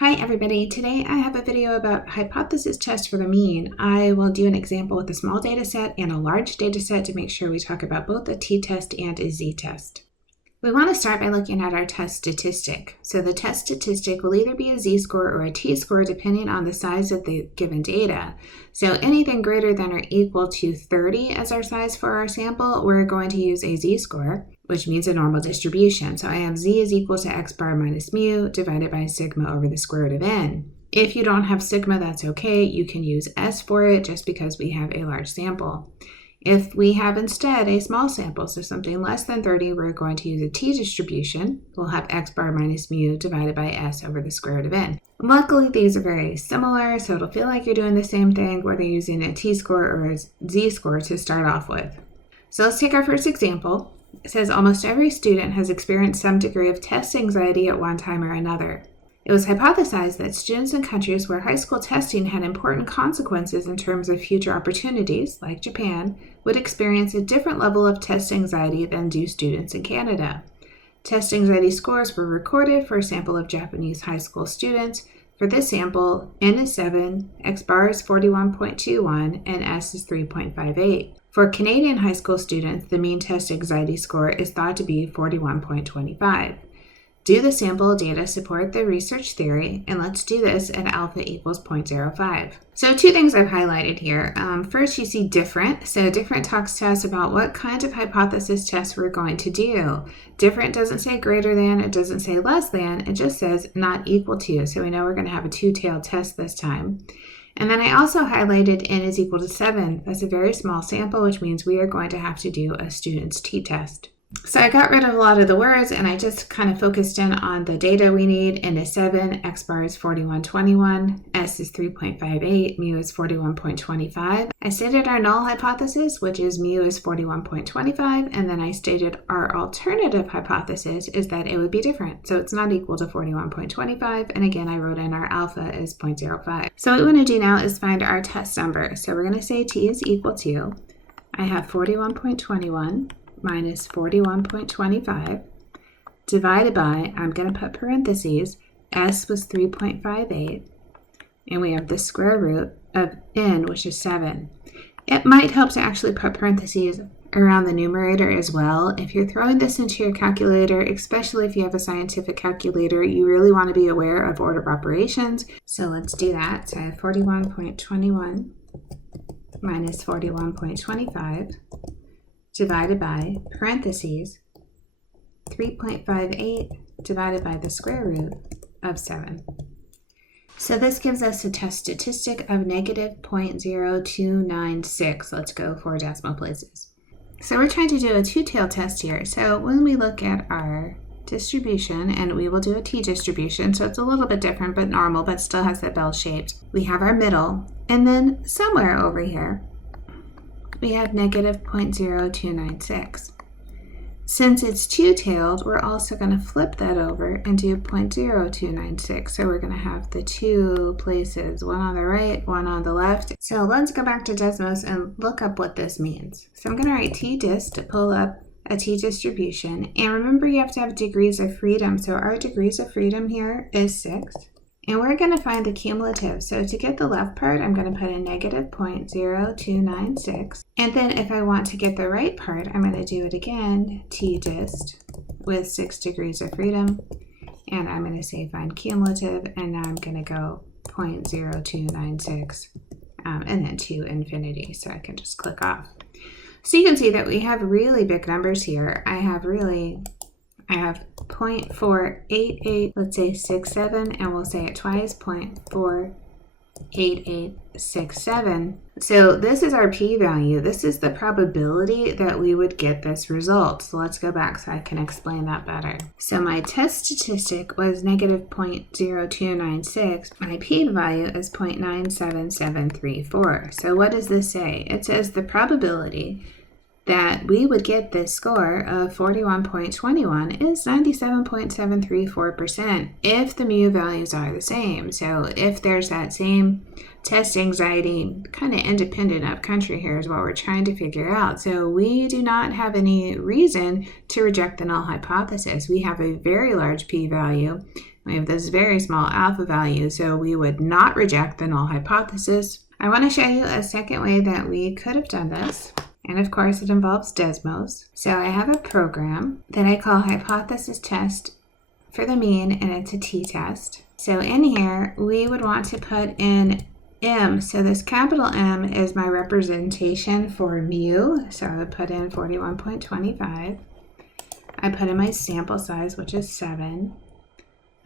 Hi everybody, today I have a video about hypothesis tests for the mean. I will do an example with a small data set and a large data set to make sure we talk about both a t-test and a z-test. We want to start by looking at our test statistic. So the test statistic will either be a z-score or a t-score depending on the size of the given data. So anything greater than or equal to 30 as our size for our sample, we're going to use a z-score, which means a normal distribution. So I have z is equal to x bar minus mu divided by sigma over the square root of n. If you don't have sigma, that's okay. You can use s for it just because we have a large sample. If we have instead a small sample, so something less than 30, we're going to use a t-distribution. We'll have x bar minus mu divided by s over the square root of n. Luckily, these are very similar, so it'll feel like you're doing the same thing, whether you're using a t-score or a z-score to start off with. So let's take our first example. It says almost every student has experienced some degree of test anxiety at one time or another. It was hypothesized that students in countries where high school testing had important consequences in terms of future opportunities, like Japan, would experience a different level of test anxiety than do students in Canada. Test anxiety scores were recorded for a sample of Japanese high school students. For this sample, n is 7, x bar is 41.21, and s is 3.58. For Canadian high school students, the mean test anxiety score is thought to be 41.25. Do the sample data support the research theory? And let's do this at alpha equals 0.05. So two things I've highlighted here. First, you see different. So different talks to us about what kind of hypothesis tests we're going to do. Different doesn't say greater than, it doesn't say less than, it just says not equal to. So we know we're going to have a two-tailed test this time. And then I also highlighted n is equal to 7. That's a very small sample, which means we are going to have to do a student's t-test. So I got rid of a lot of the words and I just kind of focused in on the data we need. N is 7, x bar is 41.21, s is 3.58, mu is 41.25. I stated our null hypothesis, which is mu is 41.25, and then I stated our alternative hypothesis is that it would be different. So it's not equal to 41.25, and again I wrote in our alpha is 0.05. So what we want to do now is find our test number. So we're going to say t is equal to, I have 41.21 minus 41.25 divided by, I'm going to put parentheses, s was 3.58, and we have the square root of n, which is 7. It might help to actually put parentheses around the numerator as well. If you're throwing this into your calculator, especially if you have a scientific calculator, you really want to be aware of order of operations. So let's do that. So I have 41.21 minus 41.25 divided by, parentheses, 3.58 divided by the square root of 7. So this gives us a test statistic of negative 0.0296. Let's go for decimal places. So we're trying to do a two-tailed test here. So when we look at our distribution, and we will do a t-distribution, so it's a little bit different but normal, but still has that bell shaped. We have our middle, and then somewhere over here, we have negative 0.0296. Since it's two-tailed, we're also going to flip that over and do 0.0296. So we're going to have the two places, one on the right, one on the left. So let's go back to Desmos and look up what this means. So I'm going to write t-dist to pull up a t-distribution. And remember, you have to have degrees of freedom. So our degrees of freedom here is 6. And we're going to find the cumulative. So to get the left part, I'm going to put in negative 0.0296. And then if I want to get the right part, I'm going to do it again, t-dist with 6 degrees of freedom. And I'm going to say find cumulative. And now I'm going to go 0.0296 and then to infinity. So I can just click off. So you can see that we have really big numbers here. I have 0.488, let's say 67, and we'll say it twice, 0.48867. So this is our p-value. This is the probability that we would get this result. So let's go back so I can explain that better. So my test statistic was negative 0.0296. My p-value is 0.97734. So what does this say? It says the probability that we would get this score of 41.21 is 97.734% if the mu values are the same. So if there's that same test anxiety, kind of independent of country here is what we're trying to figure out. So we do not have any reason to reject the null hypothesis. We have a very large p-value. We have this very small alpha value, so we would not reject the null hypothesis. I want to show you a second way that we could have done this. And of course, it involves Desmos. So I have a program that I call hypothesis test for the mean, and it's a t-test. So in here, we would want to put in M. So this capital M is my representation for mu. So I would put in 41.25. I put in my sample size, which is 7.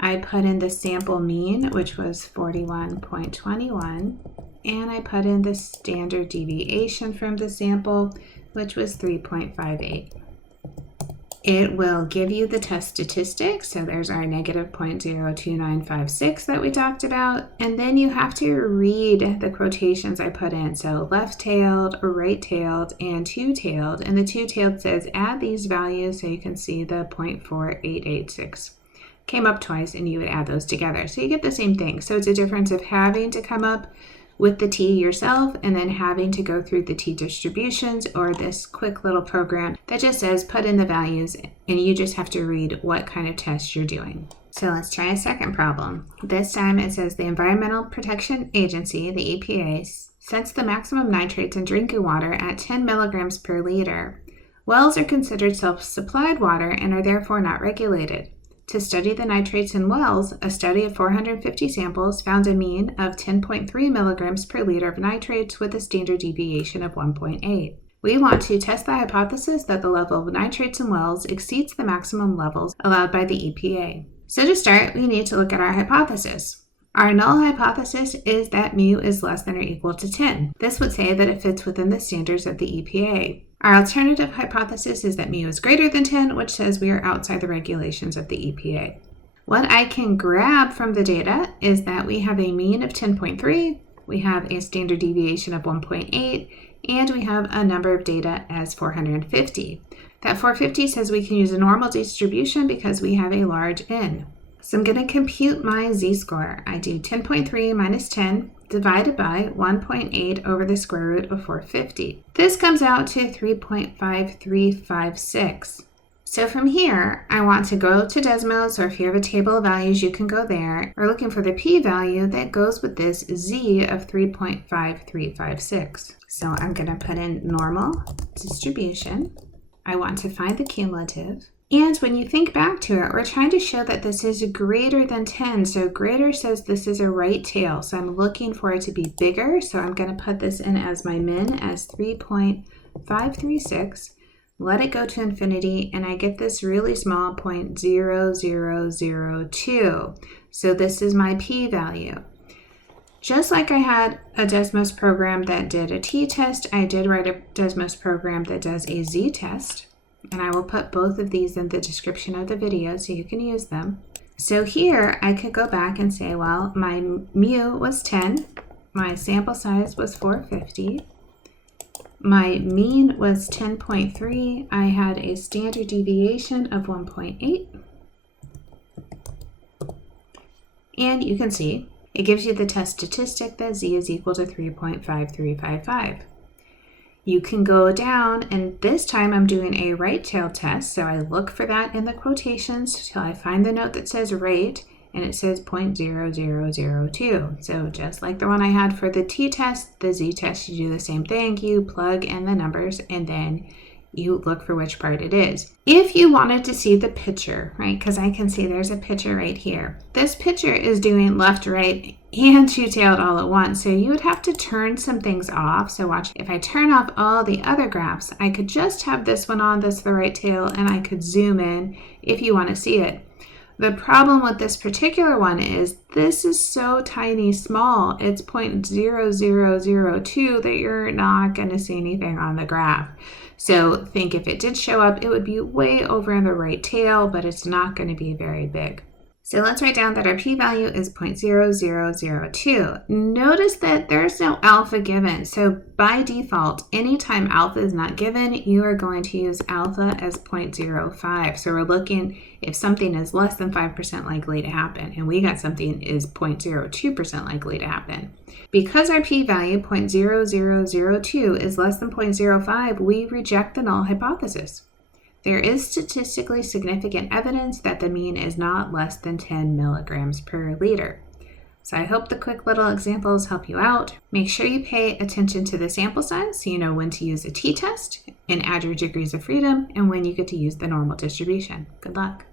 I put in the sample mean, which was 41.21. And I put in the standard deviation from the sample, which was 3.58. It will give you the test statistics. So there's our negative 0.02956 that we talked about. And then you have to read the quotations I put in. So left-tailed, right-tailed, and two-tailed. And the two-tailed says add these values so you can see the 0.4886. Came up twice, and you would add those together. So you get the same thing. So it's a difference of having to come up with the t yourself and then having to go through the t distributions, or this quick little program that just says put in the values and you just have to read what kind of test you're doing. So let's try a second problem. This time it says the Environmental Protection Agency, the EPA, sets the maximum nitrates in drinking water at 10 milligrams per liter. Wells are considered self-supplied water and are therefore not regulated. To study the nitrates in wells, a study of 450 samples found a mean of 10.3 milligrams per liter of nitrates with a standard deviation of 1.8. We want to test the hypothesis that the level of nitrates in wells exceeds the maximum levels allowed by the EPA. So to start, we need to look at our hypothesis. Our null hypothesis is that mu is less than or equal to 10. This would say that it fits within the standards of the EPA. Our alternative hypothesis is that mu is greater than 10, which says we are outside the regulations of the EPA. What I can grab from the data is that we have a mean of 10.3, we have a standard deviation of 1.8, and we have a number of data as 450. That 450 says we can use a normal distribution because we have a large n. So I'm going to compute my z-score. I do 10.3 minus 10 divided by 1.8 over the square root of 450. This comes out to 3.5356. So from here, I want to go to Desmos, or if you have a table of values, you can go there. We're looking for the p-value that goes with this z of 3.5356. So I'm going to put in normal distribution. I want to find the cumulative. And when you think back to it, we're trying to show that this is greater than 10. So greater says this is a right tail. So I'm looking for it to be bigger. So I'm going to put this in as my min as 3.536. Let it go to infinity, and I get this really small 0.0002. So this is my p-value. Just like I had a Desmos program that did a t-test, I did write a Desmos program that does a z-test. And I will put both of these in the description of the video so you can use them. So here I could go back and say, well, my mu was 10, my sample size was 450, my mean was 10.3, I had a standard deviation of 1.8, and you can see it gives you the test statistic that z is equal to 3.5355. You can go down, and this time I'm doing a right-tailed test, so I look for that in the quotations till I find the note that says right, and it says 0.0002. So just like the one I had for the t-test, the z-test, you do the same thing. You plug in the numbers, and then you look for which part it is. If you wanted to see the picture, right, because I can see there's a picture right here. This picture is doing left, right, and two-tailed all at once, so you would have to turn some things off. So watch, if I turn off all the other graphs, I could just have this one on, this the right tail, and I could zoom in if you want to see it. The problem with this particular one is this is so tiny small, it's 0.0002 that you're not going to see anything on the graph. So think if it did show up, it would be way over in the right tail, but it's not going to be very big. So let's write down that our p-value is 0.0002. Notice that there's no alpha given. So by default, anytime alpha is not given, you are going to use alpha as 0.05. So we're looking if something is less than 5% likely to happen, and we got something is 0.02% likely to happen. Because our p-value 0.0002 is less than 0.05, we reject the null hypothesis. there is statistically significant evidence that the mean is not less than 10 milligrams per liter. So I hope the quick little examples help you out. Make sure you pay attention to the sample size so you know when to use a t-test and add your degrees of freedom and when you get to use the normal distribution. Good luck.